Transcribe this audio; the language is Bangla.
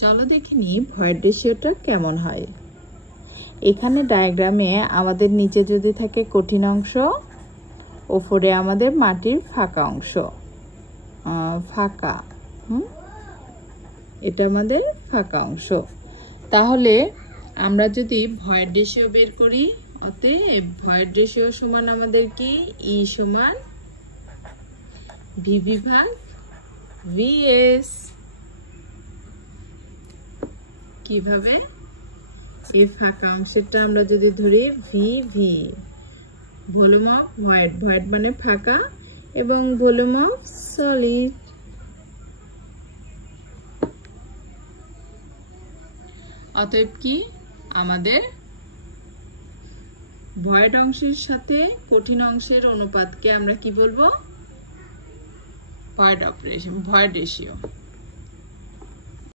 চলো দেখে নিই ভয়েড রেশিওটা কেমন হয়। এখানে ডায়াগ্রামে আমাদের নিচে যদি থাকে কঠিন অংশ, ওপরে আমাদের মাটির ফাঁকা অংশ, ফাঁকা, এটা আমাদের ফাঁকা অংশ। তাহলে আমরা যদি ভয়েড রেশিও বের করি, অতএব ভয়েড রেশিও সমান আমাদের কি, ই সমান ভি ভাগ ভিএস। কিভাবে? এই ফাঁকা অংশটা আমরা যদি ধরি V V, volume of void, void মানে ফাঁকা, এবং ভলিউম অফ সলিড। অতএব কি আমাদের ভয়েড অংশের সাথে কঠিন অংশের অনুপাতকে আমরা কি বলবো? Void ratio.